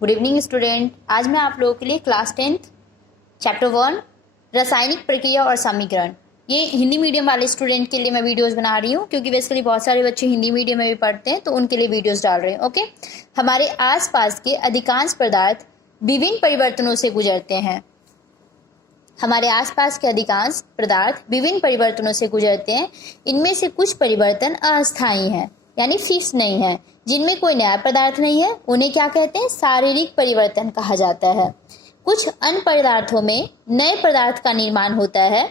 Good evening student. आज मैं आप लोगों के लिए क्लास 10th चैप्टर 1 रासायनिक प्रक्रिया और समीकरण, ये हिंदी मीडियम वाले स्टूडेंट के लिए मैं वीडियोस बना रही हूँ क्योंकि बेसिकली बहुत सारे बच्चे हिंदी मीडियम में भी पढ़ते हैं तो उनके लिए वीडियोस डाल रहे हैं। ओके, हमारे आसपास के अधिकांश पदार्थ विभिन्न परिवर्तनों से गुजरते हैं। हमारे आसपास के अधिकांश पदार्थ विभिन्न परिवर्तनों से गुजरते हैं। इनमें से कुछ परिवर्तन अस्थायी हैं, यानी फिक्स नहीं है, जिनमें कोई नया पदार्थ नहीं है। उन्हें क्या कहते हैं? शारीरिक परिवर्तन कहा जाता है। कुछ अन्य पदार्थों में नए पदार्थ का निर्माण होता है,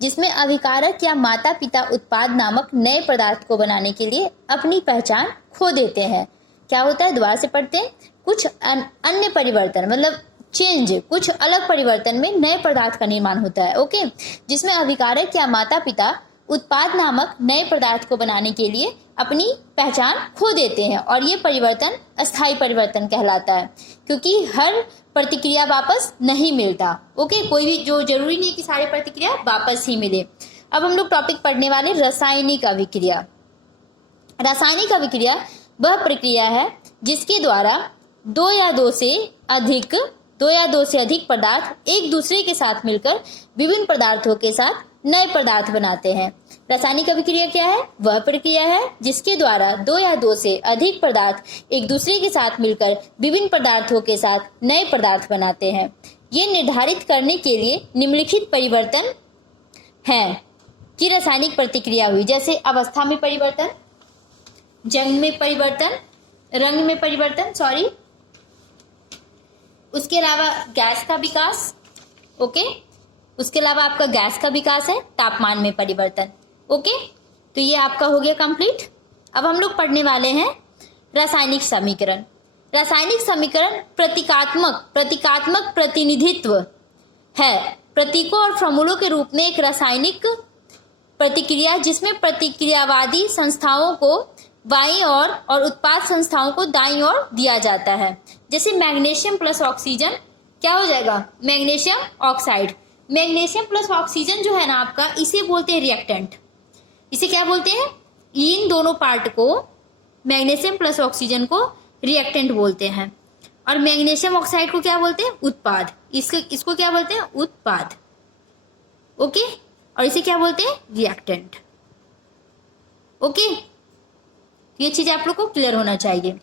जिसमें अभिकारक या माता पिता उत्पाद नामक नए पदार्थ को बनाने के लिए अपनी पहचान खो देते हैं। क्या होता है? दोबारा से पढ़ते हैं। कुछ अन्य परिवर्तन मतलब चेंज, कुछ अलग परिवर्तन में नए पदार्थ का निर्माण होता है। ओके, जिसमें अभिकारक या माता पिता उत्पाद नामक नए पदार्थ को बनाने के लिए अपनी पहचान खो देते हैं और ये परिवर्तन अस्थायी परिवर्तन कहलाता है, क्योंकि हर प्रतिक्रिया वापस नहीं मिलता। ओके, कोई भी जो जरूरी नहीं कि सारी प्रतिक्रिया वापस ही मिले। अब हम लोग टॉपिक पढ़ने वाले रासायनिक अभिक्रिया। रासायनिक अभिक्रिया वह प्रक्रिया है जिसके द्वारा दो या दो से अधिक पदार्थ एक दूसरे के साथ मिलकर विभिन्न पदार्थों के साथ नए पदार्थ बनाते हैं। रासायनिक अभिक्रिया क्या है? वह प्रक्रिया है जिसके द्वारा दो या दो से अधिक पदार्थ एक दूसरे के साथ मिलकर विभिन्न पदार्थों के साथ नए पदार्थ बनाते हैं। ये निर्धारित करने के लिए निम्नलिखित परिवर्तन हैं कि रासायनिक प्रतिक्रिया हुई, जैसे अवस्था में परिवर्तन, जंग में परिवर्तन, रंग में परिवर्तन, उसके अलावा गैस का विकास। ओके, उसके अलावा आपका गैस का विकास है, तापमान में परिवर्तन। ओके, तो ये आपका हो गया कंप्लीट। अब हम लोग पढ़ने वाले हैं रासायनिक समीकरण। रासायनिक समीकरण प्रतीकात्मक प्रतिनिधित्व है, प्रतीकों और फॉर्मूलों के रूप में एक रासायनिक प्रतिक्रिया जिसमें प्रतिक्रियावादी संस्थाओं को बाईं ओर और उत्पाद संस्थाओं को दाईं ओर दिया जाता है। जैसे मैग्नीशियम प्लस ऑक्सीजन क्या हो जाएगा? Magnesium oxide. Magnesium plus oxygen जो है ना आपका, इसे बोलते हैं रिएक्टेंट। इसे क्या बोलते हैं? इन दोनों पार्ट को, मैग्नीशियम प्लस ऑक्सीजन को रिएक्टेंट बोलते हैं, और मैग्नीशियम ऑक्साइड को क्या बोलते हैं? उत्पाद। इसको क्या बोलते हैं? उत्पाद। ओके, और इसे क्या बोलते हैं? रिएक्टेंट। ओके, ये चीज आप लोग को क्लियर होना चाहिए।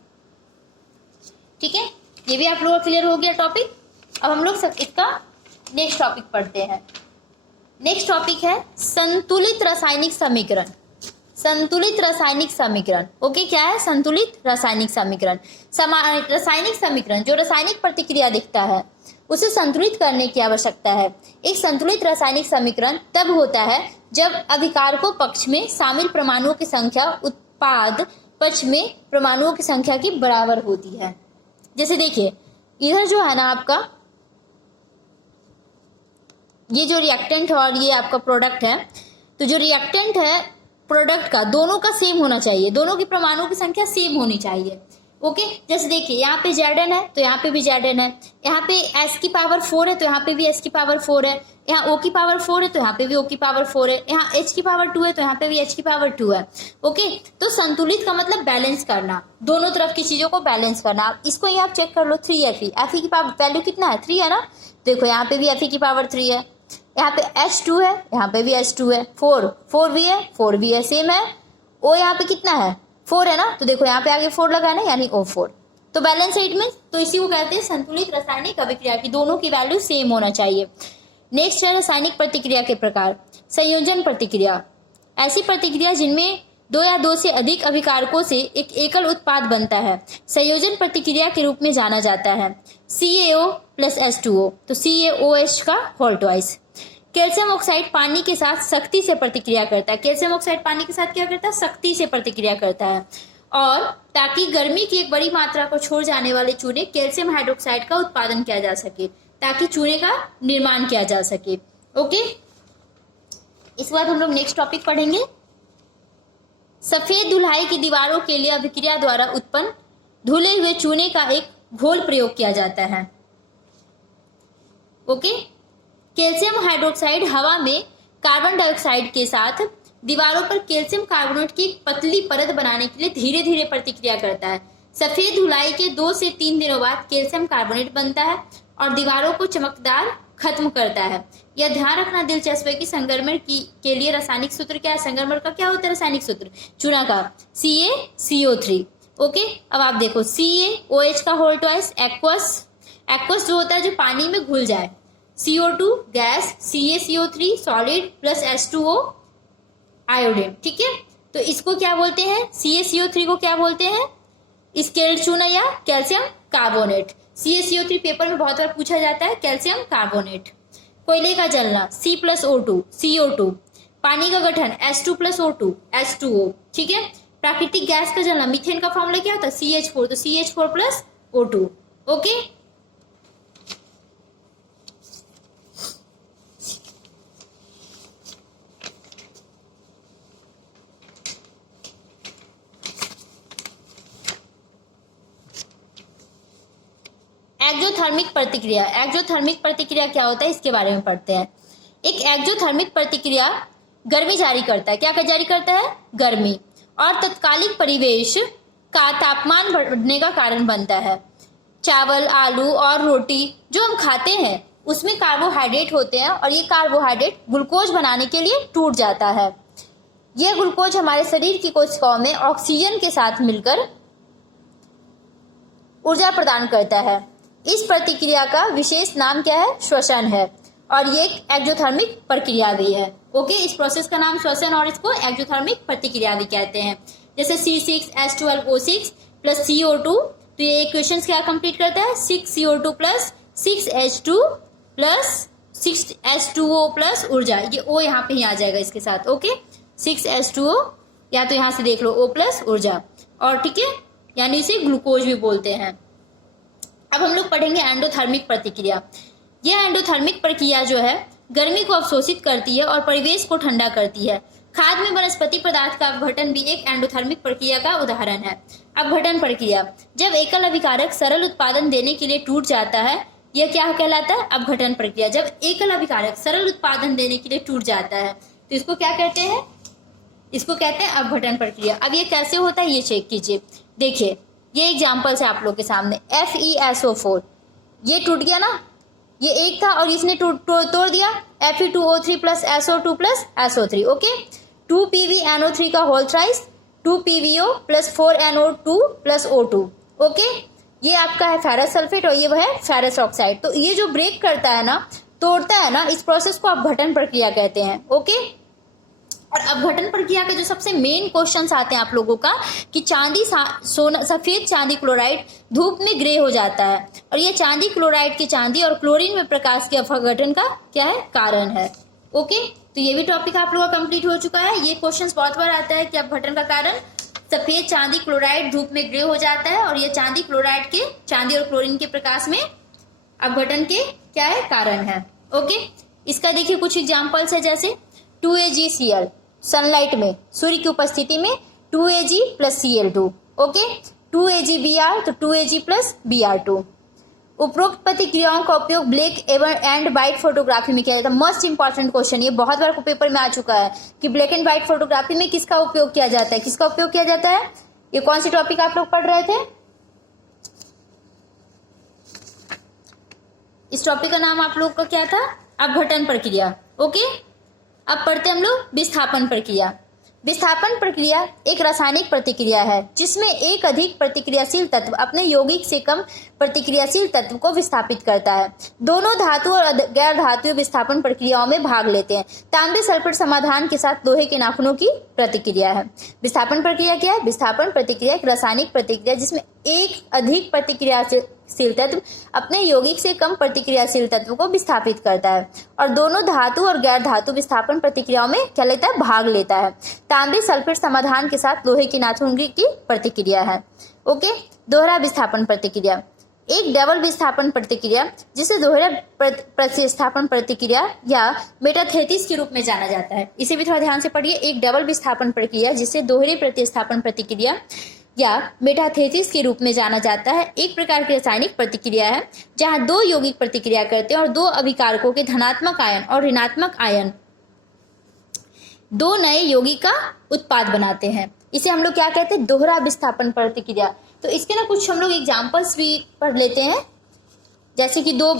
ठीक है, ये भी आप लोगों को क्लियर हो गया टॉपिक। अब हम लोग सब इसका नेक्स्ट टॉपिक पढ़ते हैं। नेक्स्ट टॉपिक है संतुलित रासायनिक समीकरण। संतुलित रासायनिक समीकरण। ओके, क्या है? संतुलित रासायनिक समीकरण। रासायनिक समीकरण जो रासायनिक प्रतिक्रिया दिखता है उसे संतुलित करने की आवश्यकता है। एक संतुलित रासायनिक समीकरण तब होता है जब अभिकारकों पक्ष में शामिल परमाणुओं की संख्या उत्पाद पक्ष में परमाणुओं की संख्या की बराबर होती है। जैसे देखिए, इधर जो है ना आपका, ये जो रिएक्टेंट है और ये आपका प्रोडक्ट है, तो जो रिएक्टेंट है प्रोडक्ट का, दोनों का सेम होना चाहिए, दोनों की परमाणुओं की संख्या सेम होनी चाहिए। ओके, जैसे देखिए यहाँ पे Zn है तो यहाँ पे भी Zn है, यहाँ पे S की पावर 4 है तो यहाँ पे भी S की पावर 4 है, यहाँ O की पावर 4 है तो यहाँ पे भी O की पावर 4 है, यहाँ H की पावर 2 है तो यहाँ पे भी H की पावर 2 है। ओके, तो संतुलित का मतलब बैलेंस करना, दोनों तरफ की चीजों को बैलेंस करना। इसको ही आप चेक कर लो, 3Fe की पावर वैल्यू कितना है? 3 है ना। देखो यहाँ पे भी Fe की पावर 3 है, यहाँ पे H2 है, यहाँ पे भी H2 है, 4 भी है, 4 भी है, सेम है। O यहाँ पे कितना है? 4 है ना, तो देखो यहाँ पे आगे 4 लगा है ना, यानी O4। तो बैलेंस इट मींस, तो इसी को कहते हैं संतुलित रासायनिक अभिक्रिया की दोनों की वैल्यू सेम होना चाहिए। नेक्स्ट है रासायनिक प्रतिक्रिया के प्रकार। संयोजन प्रतिक्रिया, ऐसी प्रतिक्रिया जिनमें दो या दो से अधिक अभिकारकों से एक एकल उत्पाद बनता है, संयोजन प्रतिक्रिया के रूप में जाना जाता है। CaO प्लस H2O, तो CaOH का होल ट्वाइस। कैल्शियम ऑक्साइड पानी के साथ सख्ती से प्रतिक्रिया करता है। कैल्शियम ऑक्साइड पानी के साथ क्या करता है? सख्ती से प्रतिक्रिया करता है, और ताकि गर्मी की एक बड़ी मात्रा को छोड़ जाने वाले चूने कैल्शियम हाइड्रोक्साइड का उत्पादन किया जा सके, ताकि चूने का निर्माण किया जा सके। ओके, इस बाद हम लोग नेक्स्ट टॉपिक पढ़ेंगे। सफेद धुलाई की दीवारों के लिए अभिक्रिया द्वारा उत्पन्न धुले हुए चूने का एक घोल प्रयोग किया जाता है। ओके, कैल्शियम हाइड्रोक्साइड हवा में कार्बन डाइऑक्साइड के साथ दीवारों पर कैल्शियम कार्बोनेट की एक पतली परत बनाने के लिए धीरे धीरे प्रतिक्रिया करता है। सफेद धुलाई के 2 से 3 दिनों बाद कैल्शियम कार्बोनेट बनता है और दीवारों को चमकदार खत्म करता है। यह ध्यान रखना दिलचस्प है कि संगमरमर के लिए रासायनिक सूत्र क्या है। संगमरमर का क्या होता है रासायनिक सूत्र, चूना का CaCO3। ओके, अब आप देखो CaOH का होल ट्वाइस, एक्वस जो होता है जो पानी में घुल जाए, CO2 gas, CaCO3 solid plus H2O iodine. ठीक है, तो इसको क्या बोलते हैं, CaCO3 को क्या बोलते हैं, स्केल्ड चूना या कैल्शियम कार्बोनेट। CaCO3 पेपर में बहुत बार पूछा जाता है, कैल्शियम कार्बोनेट। कोयले का जलना C+O2 CO2, पानी का गठन H2+O2 H2O। ठीक है, प्राकृतिक गैस का जलना, मीथेन का फॉर्मूला क्या होता है CH4, तो CH4+O2। ओके, एक्सोथर्मिक प्रतिक्रिया। एक्सोथर्मिक प्रतिक्रिया क्या होता है इसके बारे में पढ़ते हैं। एक एक्सोथर्मिक प्रतिक्रिया गर्मी जारी करता है। क्या जारी करता है, गर्मी, और तत्कालिक परिवेश का तापमान बढ़ने का कारण बनता है। चावल, आलू और रोटी जो हम खाते हैं उसमें कार्बोहाइड्रेट होते हैं और ये कार्बोहाइड्रेट ग्लूकोज बनाने के लिए टूट जाता है। यह ग्लूकोज हमारे शरीर की कोशिकाओं में ऑक्सीजन के साथ मिलकर ऊर्जा प्रदान करता है। इस प्रतिक्रिया का विशेष नाम क्या है, श्वसन है, और ये एक एक्सोथर्मिक प्रक्रिया भी है। ओके, इस प्रोसेस का नाम श्वसन और इसको एक्सोथर्मिक प्रतिक्रिया भी कहते हैं। जैसे C6H12O6 प्लस CO2, तो ये इक्वेशन क्या कंप्लीट करता है, 6CO2 plus 6H2 plus 6H2O plus ऊर्जा, ये O यहाँ पे ही आ जाएगा इसके साथ। ओके, 6H2O, या तो यहाँ से देख लो O प्लस ऊर्जा, और ठीक है, यानी इसे ग्लूकोज भी बोलते हैं। अब हम लोग पढ़ेंगे एंडोथर्मिक प्रतिक्रिया। यह एंडोथर्मिक प्रक्रिया जो है गर्मी को अवशोषित करती है और परिवेश को ठंडा करती है। खाद्य में वनस्पति पदार्थ का अपघटन भी एक एंडोथर्मिक प्रक्रिया का उदाहरण है। अपघटन प्रक्रिया, जब एकल अभिकारक सरल उत्पादन देने के लिए टूट जाता है, यह क्या कहलाता है, अपघटन प्रक्रिया। जब एकल अभिकारक सरल उत्पादन देने के लिए टूट जाता है तो इसको क्या कहते हैं, इसको कहते हैं अपघटन प्रक्रिया। अब ये कैसे होता है ये चेक कीजिए। देखिए, ये एग्जाम्पल्स है आप लोग के सामने। FeSO4 ये टूट गया ना, ये एक था और इसने तोड़ दिया, Fe2O3 plus SO2 plus SO3। Okay, 2PbNO3 का whole thrice, 2PbO plus 4NO2 plus O2। Okay, ये आपका है फेरस सल्फेट और ये वह है फेरस ऑक्साइड। तो ये जो ब्रेक करता है ना, तोड़ता है ना, इस प्रोसेस को अपघटन प्रक्रिया कहते हैं। ओके, और अपघटन प्रक्रिया के जो सबसे मेन क्वेश्चंस आते हैं आप लोगों का कि चांदी सोना सफेद चांदी क्लोराइड धूप में ग्रे हो जाता है, और ये चांदी क्लोराइड की चांदी और क्लोरीन में प्रकाश के अपघटन का क्या है, कारण है। ओके, तो ये भी टॉपिक आप लोगों का कंप्लीट हो चुका है। ये क्वेश्चंस बहुत बार आता है कि अपघटन का कारण सफेद चांदी क्लोराइड धूप में ग्रे हो जाता है, और ये चांदी क्लोराइड के चांदी और क्लोरीन के प्रकाश में अपघटन के क्या है, कारण है। ओके, इसका देखिए कुछ एग्जाम्पल्स है, जैसे 2AgCl सनलाइट में सूर्य की उपस्थिति में 2Ag plus Cl2। Okay, 2AgBr तो 2Ag प्लस Br2। उपरोक्त प्रतिक्रियाओं का उपयोग ब्लैक एंड व्हाइट फोटोग्राफी में किया जाता है। मोस्ट इंपॉर्टेंट क्वेश्चन, ये बहुत बार पेपर में आ चुका है कि ब्लैक एंड व्हाइट फोटोग्राफी में किसका उपयोग किया जाता है, किसका उपयोग किया जाता है। ये कौन सी टॉपिक आप लोग पढ़ रहे थे, इस टॉपिक का नाम आप लोग का क्या था, अपघटन प्रक्रिया। ओके, अब पढ़ते हम लोग विस्थापन प्रक्रिया। विस्थापन प्रक्रिया एक रासायनिक प्रतिक्रिया है जिसमें एक अधिक प्रतिक्रियाशील तत्व अपने यौगिक से कम प्रतिक्रियाशील तत्व को विस्थापित करता है। दोनों धातु और गैर धातुओं विस्थापन प्रक्रियाओं में भाग लेते हैं। तांबे सल्फेट समाधान के साथ लोहे के नाखूनों की प्रतिक्रिया है। विस्थापन प्रक्रिया क्या है, विस्थापन प्रतिक्रिया एक रासायनिक प्रतिक्रिया जिसमें एक अधिक प्रतिक्रियाशील तत्व अपने यौगिक से कम प्रतिक्रियाशील तत्व को विस्थापित करता है, और दोनों धातु और गैर धातु विस्थापन प्रतिक्रियाओं में क्या लेता है, भाग लेता है। तांबे सल्फेट समाधान के साथ लोहे की नाखून की प्रतिक्रिया है। ओके, दोहरा विस्थापन प्रतिक्रिया एक डबल विस्थापन प्रतिक्रिया जिसे दोहरा प्रतिस्थापन प्रतिक्रिया या मेटाथेसिस के रूप में जाना जाता है। इसे भी थोड़ा ध्यान से पढ़िए। एक डबल विस्थापन प्रक्रिया जिसे दोहरे प्रतिस्थापन प्रतिक्रिया या मेटाथेसिस के रूप में जाना जाता है एक प्रकार की रासायनिक प्रतिक्रिया है जहां दो यौगिक प्रतिक्रिया करते हैं और दो अभिकारकों के धनात्मक आयन और ऋणात्मक आयन दो नए यौगिक का उत्पाद बनाते हैं। इसे हम लोग क्या कहते हैं, दोहरा विस्थापन प्रतिक्रिया। तो इसके ना कुछ हम लोग एग्जाम्पल्स भी पढ़ लेते हैं, जैसे कि दो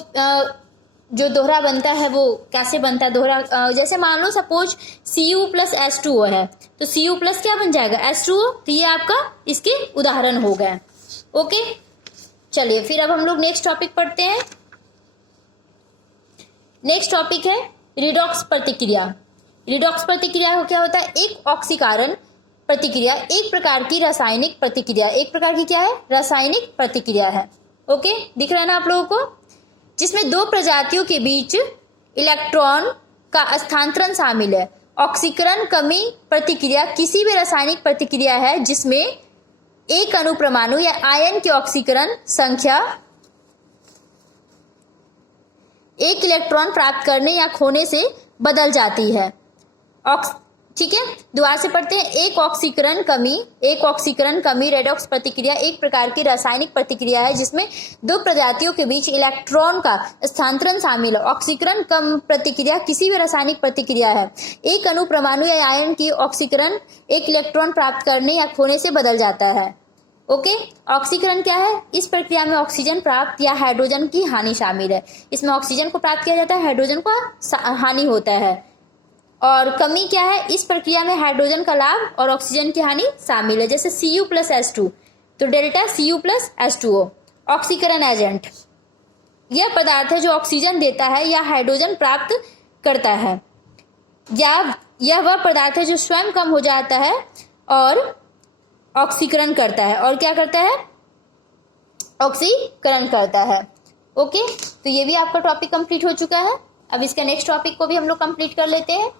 जो दोहरा बनता है वो कैसे बनता है दोहरा। जैसे मान लो सपोज Cu प्लस H2O है, तो Cu प्लस क्या बन जाएगा H2O, तो ये आपका इसके उदाहरण हो गए। ओके, चलिए फिर अब हम लोग नेक्स्ट टॉपिक पढ़ते हैं। नेक्स्ट टॉपिक है रिडॉक्स प्रतिक्रिया। रिडॉक्स प्रतिक्रिया को क्या होता है, एक ऑक्सीकरण प्रतिक्रिया एक प्रकार की रासायनिक प्रतिक्रिया, एक प्रकार की क्या है, रासायनिक प्रतिक्रिया है। ओके, दिख रहा है ना आप लोगों को, जिसमें दो प्रजातियों के बीच इलेक्ट्रॉन का स्थानांतरण शामिल है। ऑक्सीकरण कमी प्रतिक्रिया किसी भी रासायनिक प्रतिक्रिया है जिसमें एक अणु परमाणु या आयन की ऑक्सीकरण संख्या एक इलेक्ट्रॉन प्राप्त करने या खोने से बदल जाती है। ठीक है, दोबारा से पढ़ते हैं। एक ऑक्सीकरण कमी रेडॉक्स प्रतिक्रिया एक प्रकार की रासायनिक प्रतिक्रिया है जिसमें दो प्रजातियों के बीच इलेक्ट्रॉन का स्थानांतरण शामिल है। ऑक्सीकरण कम प्रतिक्रिया किसी भी रासायनिक प्रतिक्रिया है, एक अणु परमाणु या आयन की ऑक्सीकरण एक इलेक्ट्रॉन प्राप्त करने या खोने से बदल जाता है। ओके, ऑक्सीकरण क्या है, इस प्रक्रिया में ऑक्सीजन प्राप्त या हाइड्रोजन की हानि शामिल है। इसमें ऑक्सीजन को प्राप्त किया जाता है, हाइड्रोजन को हानि होता है। और कमी क्या है, इस प्रक्रिया में हाइड्रोजन का लाभ और ऑक्सीजन की हानि शामिल है। जैसे Cu प्लस H2, तो डेल्टा Cu प्लस H2O। ऑक्सीकरण एजेंट यह पदार्थ है जो ऑक्सीजन देता है या हाइड्रोजन प्राप्त करता है, या यह वह पदार्थ है जो स्वयं कम हो जाता है और ऑक्सीकरण करता है, और क्या करता है, ऑक्सीकरण करता है। ओके, तो ये भी आपका टॉपिक कंप्लीट हो चुका है। अब इसका नेक्स्ट टॉपिक को भी हम लोग कंप्लीट कर लेते हैं।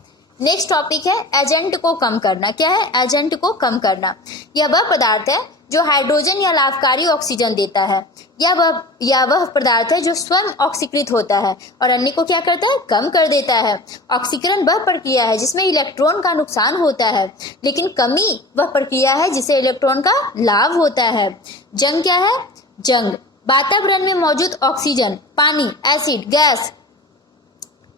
नेक्स्ट टॉपिक है एजेंट को कम करना। क्या है, एजेंट को कम करना। यह वह पदार्थ है जो हाइड्रोजन या लाभकारी ऑक्सीजन देता है, या वह पदार्थ है जो स्वयं ऑक्सीकृत होता है और अन्य को क्या करता है, कम कर देता है। ऑक्सीकरण वह प्रक्रिया है जिसमें इलेक्ट्रॉन का नुकसान होता है, लेकिन कमी वह प्रक्रिया है जिसे इलेक्ट्रॉन का लाभ होता है। जंग क्या है, जंग वातावरण में मौजूद ऑक्सीजन, पानी, एसिड, गैस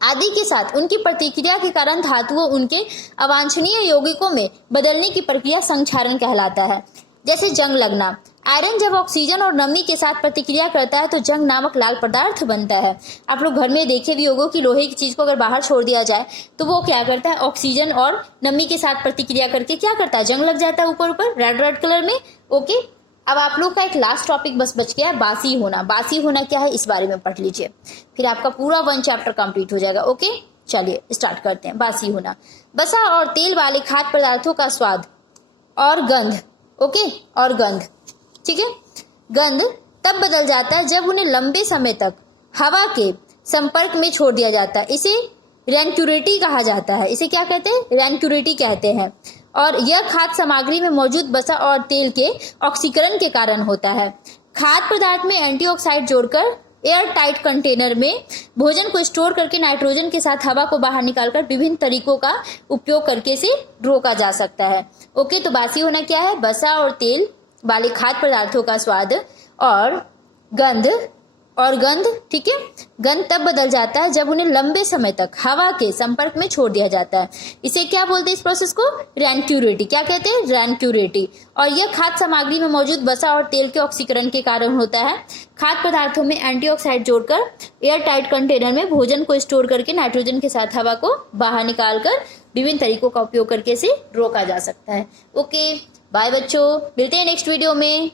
आदि के साथ उनकी प्रतिक्रिया के कारण धातुओं उनके अवांछनीय यौगिकों में बदलने की प्रक्रिया संक्षारण कहलाता है। जैसे जंग लगना, आयरन जब ऑक्सीजन और नमी के साथ प्रतिक्रिया करता है तो जंग नामक लाल पदार्थ बनता है। आप लोग घर में देखे भी होंगे कि लोहे की चीज को अगर बाहर छोड़ दिया जाए तो वो क्या करता है, ऑक्सीजन और नमी के साथ प्रतिक्रिया करके क्या करता है, जंग लग जाता है ऊपर ऊपर रेड रेड कलर में। ओके, अब आप लोग का एक लास्ट टॉपिक बस बच गया है, बासी होना। बासी होना क्या है, इस बारे में पढ़ लीजिए, फिर आपका पूरा 1 चैप्टर कंप्लीट हो जाएगा। ओके, चलिए स्टार्ट करते हैं। बासी होना, वसा और तेल वाले खाद्य पदार्थों का स्वाद और गंध। ओके, और गंध, ठीक है, गंध तब बदल जाता है जब उन्हें लंबे समय तक हवा के संपर्क में छोड़ दिया जाता है। इसे रैनक्यूरिटी कहा जाता है। इसे क्या कहते हैं, रैनक्यूरिटी कहते हैं। और यह खाद्य सामग्री में मौजूद वसा और तेल के ऑक्सीकरण के कारण होता है। खाद्य पदार्थ में एंटीऑक्साइड जोड़कर एयर टाइट कंटेनर में भोजन को स्टोर करके नाइट्रोजन के साथ हवा को बाहर निकालकर विभिन्न तरीकों का उपयोग करके इसे रोका जा सकता है। ओके, तो बासी होना क्या है, वसा और तेल वाले खाद्य पदार्थों का स्वाद और गंध, ठीक है, गंध तब बदल जाता है जब उन्हें लंबे समय तक हवा के संपर्क में छोड़ दिया जाता है। इसे क्या बोलते हैं, इस प्रोसेस को रैनक्यूरिटी। क्या कहते हैं, रैनक्यूरिटी। और यह खाद्य सामग्री में मौजूद वसा और तेल के ऑक्सीकरण के कारण होता है। खाद्य पदार्थों में एंटीऑक्साइड जोड़कर एयर टाइट कंटेनर में भोजन को स्टोर करके नाइट्रोजन के साथ हवा को बाहर निकालकर विभिन्न तरीकों का उपयोग करके इसे रोका जा सकता है। ओके, बाय बच्चों, मिलते हैं नेक्स्ट वीडियो में।